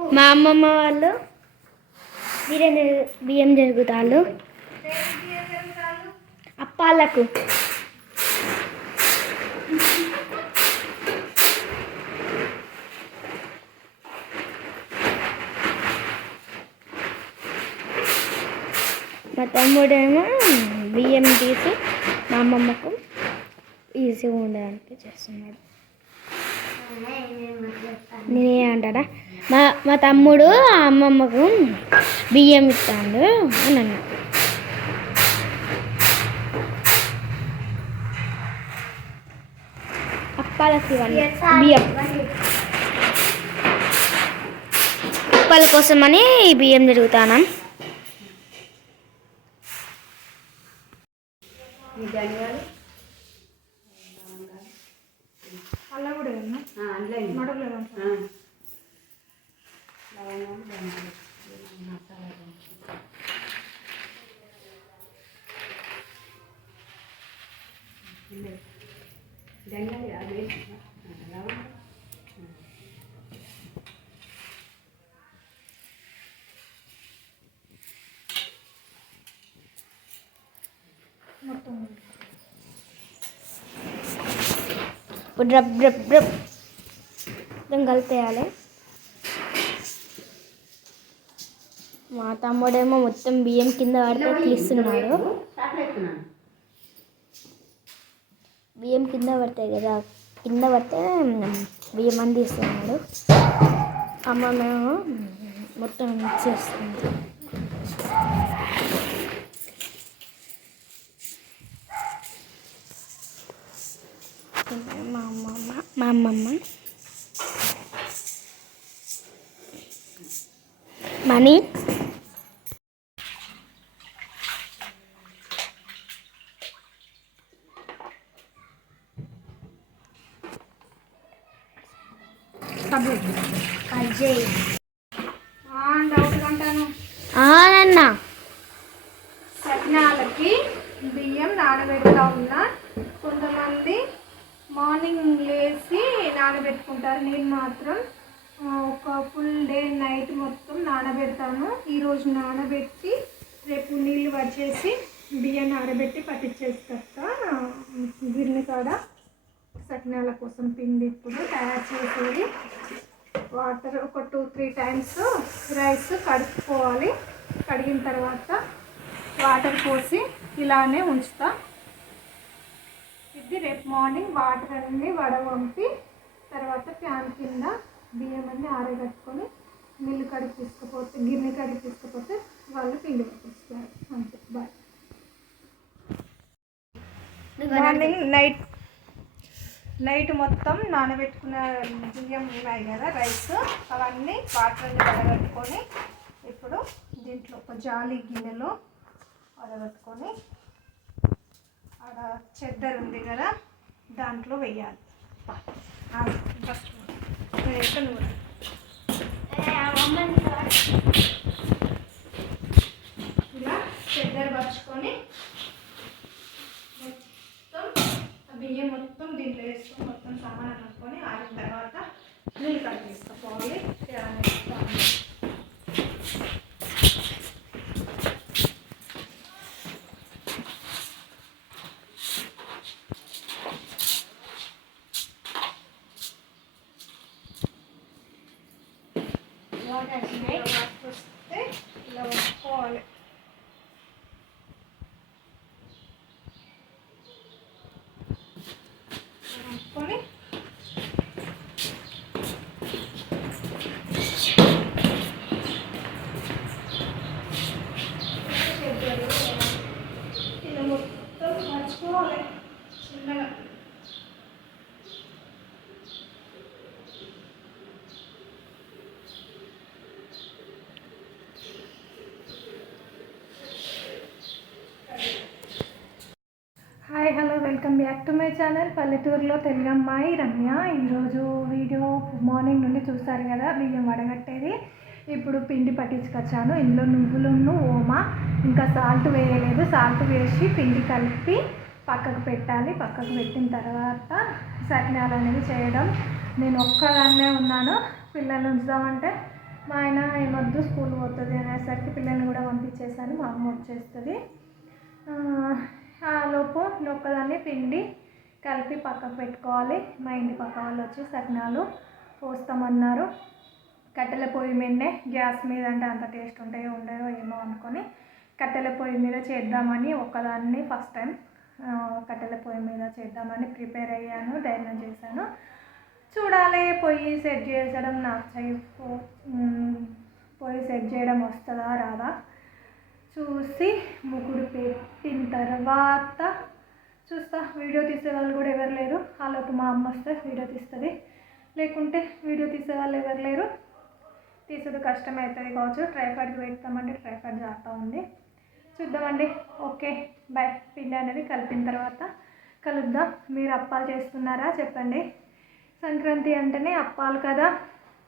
మా అమ్మమ్మ వాళ్ళు బియ్యం జరుగు బియ్యం జరుగుతాళ్ళు. అప్పాలకు. మా తమ్ముడేమో బియ్యం తీసి మా అమ్మమ్మకు ఈజీగా ఉండడానికి చేస్తున్నాడు. నేనే అంటారా మా మా తమ్ముడు ఆ అమ్మమ్మకు బియ్యం ఇస్తాడు అని అన్నా అప్పాల బియ్యం. అప్పాల కోసమని ఈ బియ్యం తిరుగుతాను. ధన్యవాదాలు దినుసులు. ఇందులో ధనియాలు అది వేసినా? ఆ, లవంగాలు. మొత్తం మొత్తం కలిపేయాలి. మా తమ్ముడేమో మొత్తం బియ్యం కింద పడితే తీస్తున్నాడు. బియ్యం కింద పడతాయి కదా కింద పడితే బియ్యం అని తీస్తున్నాడు. అమ్మమేమో మొత్తం మిక్స్ చేస్తుంది మా అమ్మమ్మ మా అమ్మమ్మ. మనీ. అజయ్. డౌట్ అంటాను. నాన్న. సజ్ఞాలకి బియ్యం నానబెడతా ఉన్నా. కొంతమంది మార్నింగ్ లేచి నానబెట్టుకుంటారు నేను మాత్రం. ఒక ఫుల్ డే నైట్ మొత్తం నానబెడతాను. ఈరోజు నానబెట్టి రేపు నీళ్ళు వచ్చేసి బియ్యం నానబెట్టి పట్టించేస్తా గిన్నె కాడ సకినాల కోసం పిండి ఇప్పుడు తయారు చేసేది. వాటర్ ఒక టూ త్రీ టైమ్స్ రైస్ కడుక్కోవాలి. కడిగిన తర్వాత వాటర్ పోసి ఇలానే ఉంచుతా. ఇది రేపు మార్నింగ్ వాటర్ అన్ని వడవంపి తర్వాత ఫ్యాన్ కింద బియ్యం అన్ని ఆరగట్టుకొని మిల్లు కడిగి తీసుకుపోతే గిన్నె కడిగి తీసుకుపోతే వాళ్ళు పిండి పట్టిస్తారు అంతే. బాయ్ మార్నింగ్ నైట్ నైట్ మొత్తం నానబెట్టుకున్న బియ్యం ఉన్నాయి కదా రైస్ అవన్నీ వాటర్ని వడగట్టుకొని ఇప్పుడు దీంట్లో ఒక జాలి గిన్నెలో వడగట్టుకొని ఆడ చెద్దరు ఉంది కదా దాంట్లో వెయ్యాలి ఫస్ట్ చెద్దరు పరుచుకొని మొత్తం ఆ బియ్యం మొత్తం దీంట్లో వేసుకొని మొత్తం సామాన్ కలుపుకొని ఆరిన తర్వాత నీళ్ళు కట్ చేసుకోవాలి ఫ్యాన్ వేస్తాము. వాటర్ వస్తే ఇలా వంపుకోవాలి వంపుకొని welcome back to my channel. పల్లెటూరులో తెలుగమ్మాయి రమ్య. ఈరోజు వీడియో మార్నింగ్ నుండి చూస్తారు కదా బియ్యం వడగట్టేది. ఇప్పుడు పిండి పట్టించుకొచ్చాను. ఇందులో నువ్వులను ఓమా ఇంకా సాల్ట్ వేయలేదు. సాల్ట్ వేసి పిండి కలిపి పక్కకు పెట్టాలి. పక్కకు పెట్టిన తర్వాత సకినాలు అనేది చేయడం. నేను ఒక్కదాన్నే ఉన్నాను. పిల్లలు ఉంచుదామంటే మా ఆయన ఏమొద్దు స్కూల్ పోతుంది అనేసరికి పిల్లల్ని కూడా పంపించేసాను మా అమ్మ వచ్చేస్తుంది. ఆ, నొక్కదాన్ని పిండి కలిపి పక్కకు పెట్టుకోవాలి. మా ఇంటి పక్క వాళ్ళు వచ్చి సకినాలు పోస్తామన్నారు. కట్టెల పొయ్యి మీదనే గ్యాస్ మీద అంటే అంత టేస్ట్ ఉంటాయో ఉండయో ఏమో అనుకొని కట్టెల పొయ్యి మీద చేద్దామని ఒకదాన్ని ఫస్ట్ టైం కట్టెల పొయ్యి మీద చేద్దామని ప్రిపేర్ అయ్యాను ధైర్యం చేశాను. చూడాలి పొయ్యి సెట్ చేసడం నాకు చెయ్యి పొయ్యి సెట్ చేయడం వస్తుందా రాదా? చూసి ముగ్గురు పెట్టిన తర్వాత చూస్తా. వీడియో తీసే వాళ్ళు కూడా ఎవరు లేరు. వాళ్ళకు మా అమ్మ వస్తే వీడియో తీస్తుంది. లేకుంటే వీడియో తీసే వాళ్ళు ఎవరు లేరు. తీసేది కష్టం అవుతుంది కావచ్చు ట్రైపాడ్కి పెడతామంటే ట్రైపాడ్ జాగ్రత్త ఉంది. చూద్దామండి. ఓకే. బాయ్. పిండి అనేది కలిపిన తర్వాత కలుద్దాం. మీరు అప్పాలు చేస్తున్నారా? చెప్పండి. సంక్రాంతి అంటేనే అప్పాలు కదా.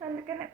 అందుకనే.